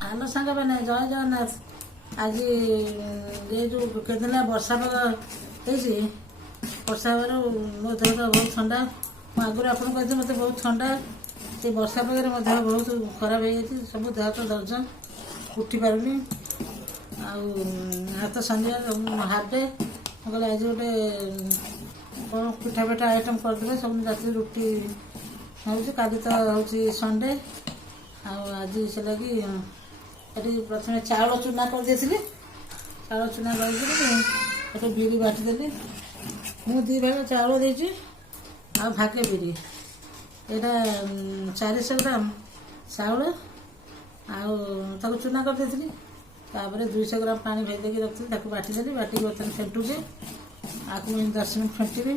ହ୍ୟାଲୋ ସାଙ୍ଗମାନେ, ଜୟ ଜଗନ୍ନାଥ। ଆଜି ଏ ଯେଉଁ କେତେଦିନ ବର୍ଷା ପାଗ ହେଇଛି, ବର୍ଷା ପାଗରୁ ମୋ ଦେହ ତ ବହୁତ ଥଣ୍ଡା। ମୁଁ ଆଗରୁ ଆପଣଙ୍କୁ କହିଥିଲି ମୋତେ ବହୁତ ଥଣ୍ଡା, ସେ ବର୍ଷା ପାଗରେ ମୋ ଦେହ ବହୁତ ଖରାପ ହେଇଯାଇଛି। ସବୁ ଦେହ ତ ଦର୍ଜ, ଉଠି ପାରୁନି। ଆଉ ହାତ ଶନିବାର ହାଫ୍ ଡେ। ମୁଁ କହିଲି ଆଜି ଗୋଟେ କ'ଣ ପିଠା ପିଠା ଆଇଟମ୍ କରିଦେଲେ। ସବୁ ରାତିରେ ରୁଟି ହେଉଛି, କାଲି ତ ହେଉଛି ସଣ୍ଡେ। ଆଉ ଆଜି ସେଥିଲାଗି ଏଠି ପ୍ରଥମେ ଚାଉଳ ଚୁନା କରିଦେଇଥିଲି। ଚାଉଳ ଚୁନା କରିଦେଲି, ଏଠି ବିରି ବାଟିଦେଲି। ମୁଁ 2 ଭାଗ ଚାଉଳ ଦେଇଛି, ଆଉ ଭାଗେ ବିରି। ଏଇଟା 400 ଗ୍ରାମ ଚାଉଳ, ଆଉ ତାକୁ ଚୁନା କରିଦେଇଥିଲି। ତାପରେ 200 ଗ୍ରାମ ପାଣି ଭେଦେଇକି ରଖିଥିଲି, ତାକୁ ବାଟିଦେଲି। ବାଟିକି ବର୍ତ୍ତମାନ ଫେଣ୍ଟୁଛି। ଆକୁ 10 ମିନିଟ୍ ଫେଣ୍ଟିବି।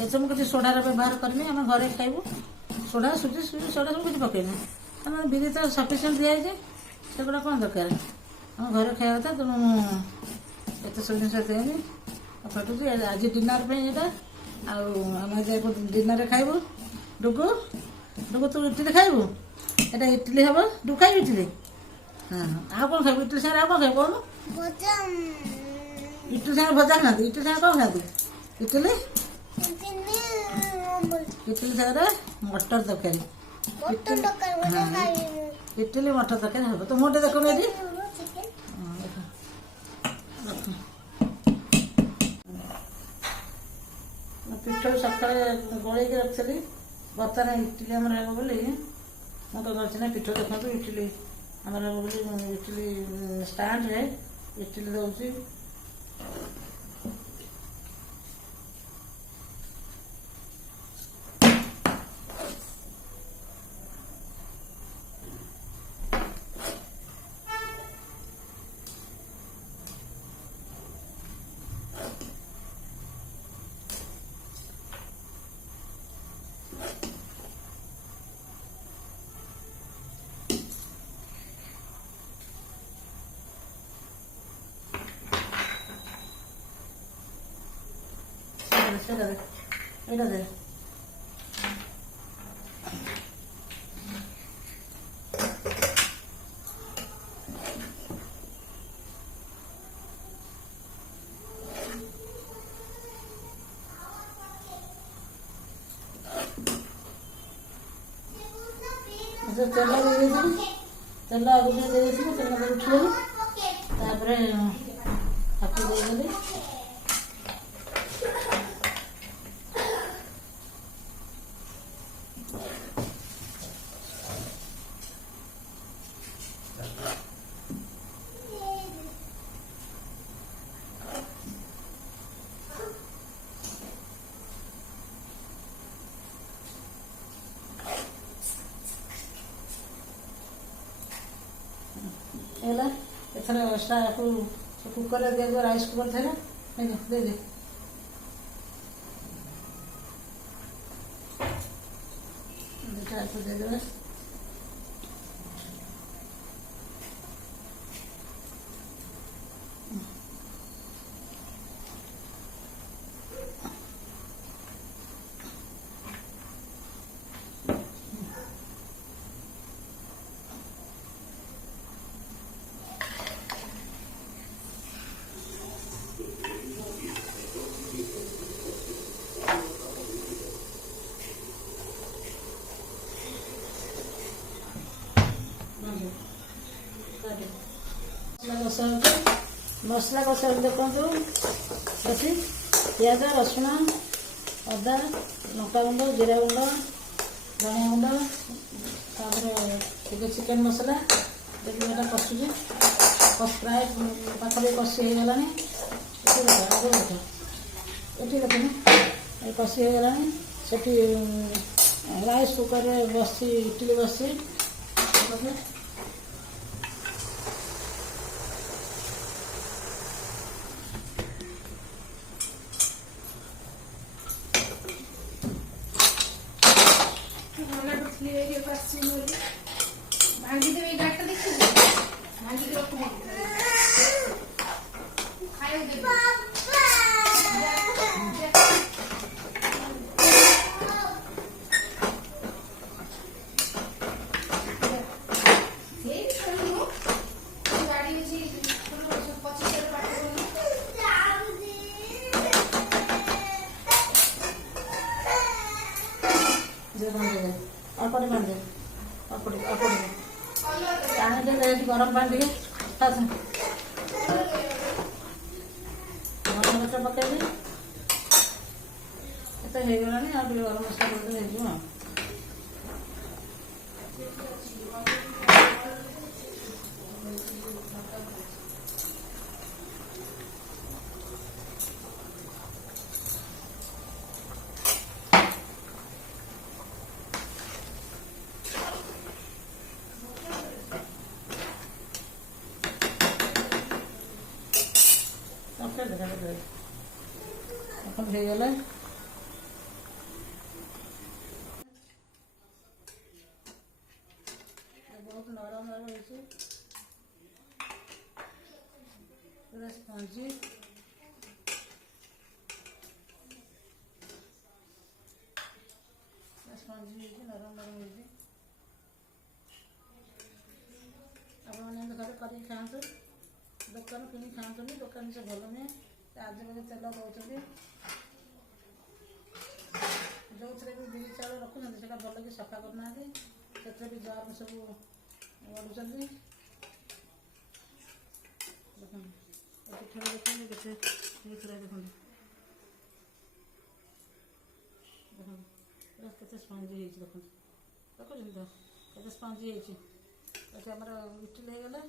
ଏଥିରେ ମୁଁ କିଛି ସୋଡ଼ାର ବ୍ୟବହାର କରିନି, ଆମେ ଘରେ ଖାଇବୁ। ସୋଡ଼ା ସୁଜି ସୋଡ଼ା ସବୁ କିଛି ପକେଇନି, କାରଣ ବିରି ତ ସଫିସିଏଣ୍ଟ ଦିଆହେଇଛି, ସେଗୁଡ଼ା କ'ଣ ଦରକାର, ଆମ ଘରେ ଖାଇବା କଥା। ତେଣୁ ମୁଁ ଏତେ ସବୁ ଜିନିଷ ଦିଏନି। ଫେଟୁଛି ଆଜି ଡିନର ପାଇଁ ଏଇଟା। ଆଉ ଆମେ ଆଜି ଡିନରରେ ଖାଇବୁ ଡୁଗୁ। ଡୁଗୁ ତୁ ଇଟିଲି ଖାଇବୁ? ଏଇଟା ଇଟିଲି ହେବ। ଡୁଗୁ ଖାଇବୁ ଇଟିଲି? ହଁ। ଆଉ କ'ଣ ଖାଇବୁ? ଇଟିଲି ସାଙ୍ଗରେ ଆଉ କ'ଣ ଖାଇବୁ କହୁନୁ? ଇଟିଲି ସାଙ୍ଗରେ ଭଜା ଖାଆନ୍ତି? ଇଟିଲି ସାଙ୍ଗରେ କ'ଣ ଖାଆନ୍ତି? ଇଟିଲି ସାଙ୍ଗରେ ମଟର ତରକାରୀ। ଇଟିଲି ମଟର ତରକାରୀ ହେବ। ତ ମୁଁ ଟିକେ ଦେଖୁନ ଏଠି ପିଠଉ ସକାଳେ ଗୋଳେଇକି ରଖିଥିଲି। ବର୍ତ୍ତମାନ ଇଟିଲି ଆମର ହେବ ବୋଲି ମୁଁ ତ କରିଛି ନା। ପିଠଉ ଦେଖନ୍ତୁ, ଇଟିଲି ଆମର ହେବ ବୋଲି ଇଟିଲି ଷ୍ଟାଣ୍ଡରେ ଇଟିଲି ଦେଉଛି। ଏଇଟା ଦେ। ତେଲ ଦେଇଦେଇଥିଲି, ତେଲ ଆଗରୁ ଟିକେ ଦେଇଦେଇଥିଲି। ତେଲ ଉଠିଗଲି, ତାପରେ ହାତ ଦେଇଦେଲି। ହେଲା। ଏଥର ଏକ୍ସଟ୍ରାକୁ କୁକରରେ ଦିଆଯିବ, ରାଇସ୍ କୁକର ଥିଲା। ଦେଇଦେ। ଦୁଇଟା ଦେଇଦେବେ। ମସଲା କଷା ଦେଖନ୍ତୁ। ସେଠି ପିଆଜ, ରସୁଣ, ଅଦା, ଲଙ୍କାଗୁଣ୍ଡ, ଜିରା ଗୁଣ୍ଡ, ଧନିଆ ଗୁଣ୍ଡ, ତାପରେ ଟିକେ ଚିକେନ୍ ମସଲା ଦେଇକି ଏଇଟା କଷୁଛି। ପ୍ରାୟ ପାଖାପାଖି କଷି ହେଇଗଲାଣି। ଏଠି ଦେଖ, ଆଗରୁ ଦେଖ, ଏଠି ଦେଖୁନ, ଏ କଷି ହେଇଗଲାଣି। ସେଠି ରାଇସ୍ କୁକରରେ ବସି ଇଟିଲି ବସି ଭାଙ୍ଗିଦେବେ। ଗାଡ଼ିଟା ଦେଖିବୁ, ଭାଙ୍ଗିକି ରଖିଦେବି। ଖାଇବାକୁ ଦେବି। ଦେଖନ୍ତୁ ଅଳ୍ପ ଟିକେ ପାଣି ଟିକେ ଦେଇଛି, ଗରମ ପାଣି ଟିକେ ଗରମ ମସଲା ପକେଇବି। ଏତେ ହେଇଗଲାଣି, ଆଉ ଟିକେ ଗରମ ମସଲା ପକେଇଲେ ହେଇଯିବ। এখন হয়ে গেলে ବହୁତ ନରମ ରହିଛି, ପୁରା ସ୍ପଞ୍ଜି। ସ୍ପଞ୍ଜି ହେଇଛି, ନରମ ହେଇଛି। ଆପଣମାନେ ଏମିତି ଘରେ କରିକି ଖାଆନ୍ତୁ, ଦୋକାନ କିଣିକି ଖାଆନ୍ତୁନି, ଦୋକାନ ସେ ଭଲ ନୁହେଁ। ଆଜିକାଲି ତେଲ ଦେଉଛନ୍ତି, ଯେଉଁଥିରେ ବି ବିରି ଚାଉଳ ରଖୁଛନ୍ତି ସେଇଟା ଭଲକି ସଫା କରୁନାହାନ୍ତି, ସେଥିରେ ବି ଜର୍ମ ସବୁ ବଢ଼ୁଛନ୍ତି। ଦେଖନ୍ତୁ ପିଠାଟା ଦେଖନ୍ତୁ କେତେ ହେଇଥିଲା, ଦେଖନ୍ତୁ ଦେଖନ୍ତୁ ପୁରା କେତେ ସ୍ପଞ୍ଜି ହେଇଛି, ଦେଖନ୍ତୁ ଦେଖୁଛନ୍ତି ତ କେତେ ସ୍ପଞ୍ଜି ହେଇଛି। ଏଠି ଆମର ଇଟିଲି ହେଇଗଲା।